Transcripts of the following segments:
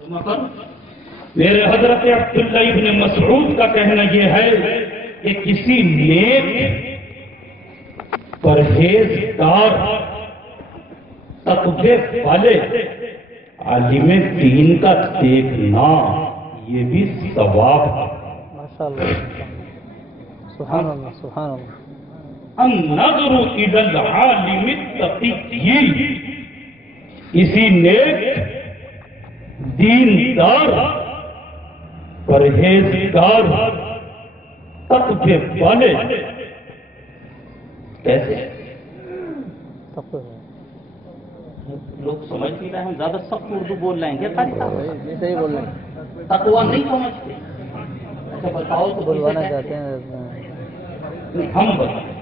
میرے حضرت عبداللہ ابن مسعود کا کہنا یہ ہے کہ کسی نیک پرہیزگار تقوی والے عالم دین کا دیکھنا یہ بھی ثواب ہے۔ ماشاءاللہ، سبحان اللہ، سبحان اللہ۔ النظر الی العالم التقی، کسی نیک دیندار پرہیزگار تقوی والے کیسے لوگ سمجھ نہیں رہے ہیں، زیادہ سخت اردو بول رہے ہیں کیا قاری صاحب؟ صحیح بول رہے ہیں، تقوی نہیں سمجھتے؟ اچھا بتاؤ تو بلوانا چاہتے ہیں ہم بتائیں۔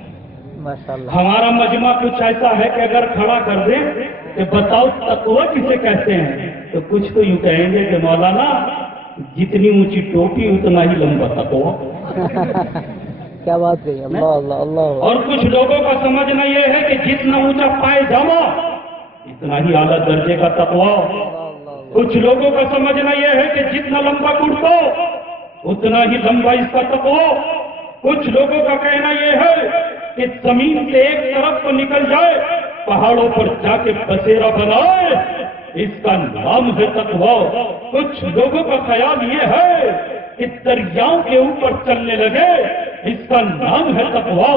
ماشاءاللہ۔ ہمارا مجمع کچھ ایسا ہے کہ اگر کھڑا کر دیں کہ بتاؤ تقوی کسے کہتے ہیں تو کچھ تو یوں کہیں گے کہ مولانا جتنی اونچی ٹوپی اتنا ہی لمبا تقوی۔ کیا بات کہی، اللہ اللہ اللہ۔ اور کچھ لوگوں کا سمجھنا یہ ہے کہ جتنا اونچا پائجامہ اتنا ہی اعلیٰ درجے کا تقوی۔ کچھ لوگوں کا سمجھنا یہ ہے کہ جتنا لمبا کرتا اتنا ہی لمبا اس کا تقوی۔ کچھ لوگوں کا کہنا یہ ہے کہ زمین سے ایک طرف کو نکل جائے، پہاڑوں پر جا کے بسیرا بنائے، اس کا نام ہے تقوی۔ کچھ لوگوں کا خیال یہ ہے کہ دریاؤں کے اوپر چلنے لگے، اس کا نام ہے تقوی۔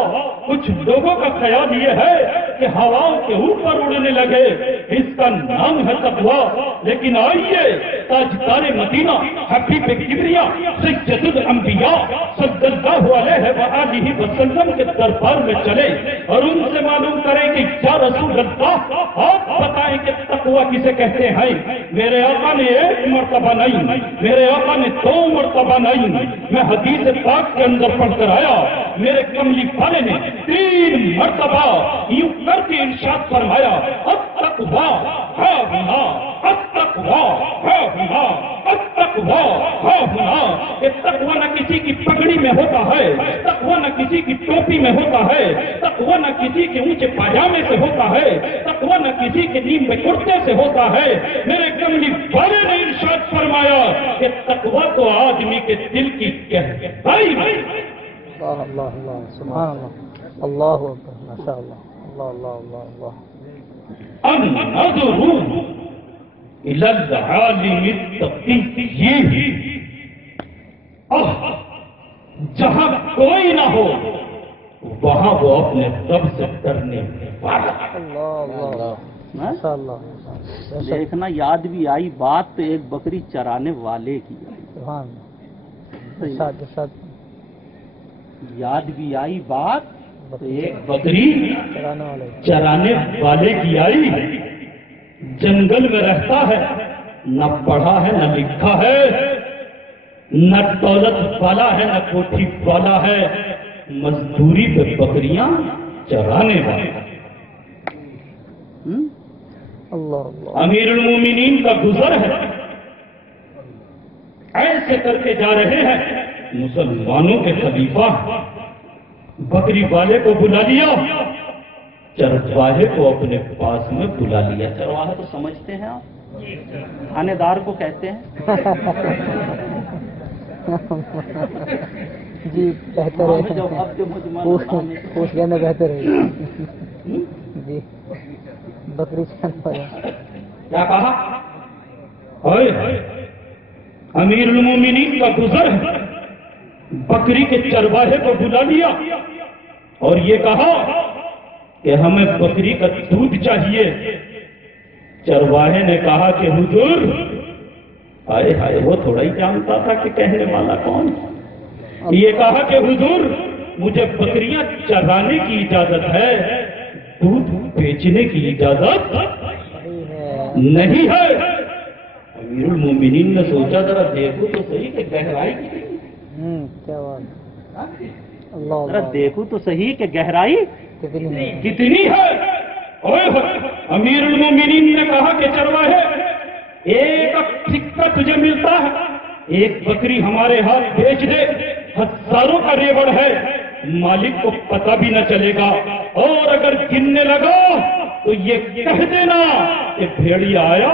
کچھ لوگوں کا خیال یہ ہے کہ ہواؤں کے اوپر اڑنے لگے، اس کا نام ہے تقوی۔ لیکن آئیے تاجدار مدینہ حبیب کبریا سید الانبیاء صلی اللہ علیہ وآلہ وسلم کے دربار میں چلے اور ان سے معلوم کریں کہ یا رسول اللہ آپ بتائیں کہ تقوی کسے کہتے ہیں۔ میرے آقا نے ایک مرتبہ نہیں، میرے آقا نے 2 مرتبہ نہیں، میں حدیث پاک کے اندر پڑھ کر آیا، میرے کملی والے نے 3 مرتبہ یوں کر کے ارشاد فرمایا، التقوی ہا ہنا، التقوی ہا ہنا، التقوی ہا ہنا۔ یہ تقوی نہ کسی کی پگڑی میں ہوتا ہے، تقوی نہ کسی کی ٹوپی میں ہوتا ہے، تقوی نہ کسی کے اونچے پاجامے سے ہوتا ہے، تقوی نہ کسی کے نیم میں کرتے سے ہوتا ہے۔ میرے کملی والے نے ارشاد فرمایا کہ تقوی تو آدمی کے دل کی گہرائی میں۔ اللہ اللہ اللہ، سبحان اللہ، اللہ اکبر، ماشاءاللہ، اللہ اللہ اللہ اللہ۔ النظر الی العالم التقی، جہاں کوئی نہ ہو وہاں وہ اپنے رب سے ڈرنے والا۔ اللہ اللہ، ماشاءاللہ۔ دیکھنا یاد بھی آئی بات تو ایک بکری چرانے والے کی، سبحان اللہ، ارشاد۔ یاد بھی آئی بات تو ایک بکری چرانے والے چرانے والے کی آئی، جنگل میں رہتا ہے، نہ پڑھا ہے نہ لکھا ہے، نہ دولت والا ہے نہ کوٹھی والا ہے، مزدوری پہ بکریاں چرانے والا۔ اللہ اللہ، امیر المومنین کا گزر ہے، ایسے کر کے جا رہے ہیں، مسلمانوں کے خلیفہ بکری والے کو بلا لیا، چرواہے کو اپنے پاس میں بلا لیا۔ چرواہا تو سمجھتے ہیں آپ، تھانے دار کو کہتے ہیں۔ جی بہتر ہے، پوچھ لینا بہتر ہے جی۔ بکری کیا کہا؟ امیر المومنین کا گزر ہے، بکری کے چرواہے کو بلا لیا اور یہ کہا کہ ہمیں بکری کا دودھ چاہیے۔ چرواہے نے کہا کہ حضور، ہائے ہائے وہ تھوڑا ہی جانتا تھا کہ کہنے والا کون۔ یہ کہا کہ حضور مجھے بکریاں چرانے کی اجازت ہے، دودھ بیچنے کی اجازت نہیں ہے۔ امیر المومنین نے سوچا ذرا دیکھو تو صحیح کہ گہرائی کیا بات، اللہ ذرا اللہ، دیکھو تو صحیح کہ گہرائی کتنی ہے۔ امیر المومنین نے کہا کہ چرواہے ایک سکہ تجھے ملتا ہے، ایک بکری ہمارے ہاتھ بیچ دے، ہزاروں کا ریوڑ ہے، مالک کو پتہ بھی نہ چلے گا، اور اگر گننے لگا تو یہ کہہ دینا کہ بھیڑیا آیا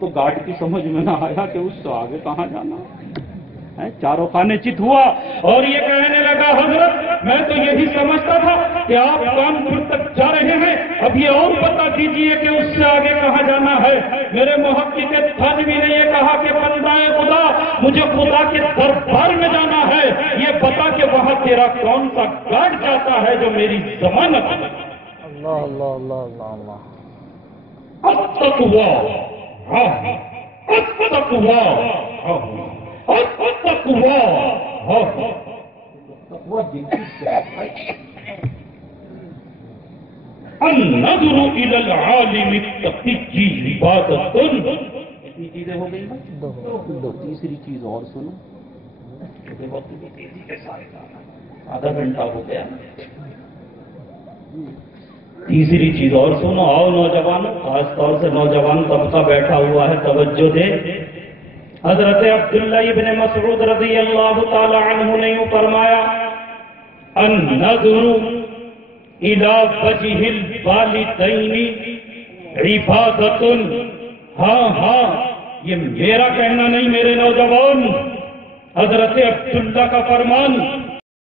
تو گارڈ کی سمجھ میں نہ آیا کہ اس سے آگے کہاں جانا ہے، چاروں خانے چت ہوا اور یہ کہنے لگا حضرت میں تو یہی سمجھتا تھا کہ آپ کانپور تک جا رہے ہیں، اب یہ اور بتا دیجئے کہ اس سے آگے کہاں جانا ہے۔ میرے محقق تھانوی نے یہ کہا کہ بندائے خدا مجھے خدا کے دربار میں جانا ہے، یہ بتا کہ وہاں تیرا کون سا گارڈ جاتا ہے جو میری ضمانت ہے۔ اللہ اللہ اللہ اللہ اللہ التقوی التقوی التقوی النظر الى العالم التقی عبادت۔ کتنی چیزیں ہو گئی؟ دو۔ تیسری چیز اور سنو، وقت بھی تیزی کے ساتھ آدھا گھنٹہ ہو گیا۔ تیسری چیز اور سنو، آؤ نوجوانوں، خاص طور سے نوجوان طبقہ بیٹھا ہوا ہے، توجہ دے۔ حضرت عبداللہ ابن مسعود رضی اللہ تعالی عنہ نے یوں فرمایا النظر الى وجہ الوالدین عبادت۔ ہاں یہ میرا کہنا نہیں، میرے نوجوان، حضرت عبداللہ کا فرمان،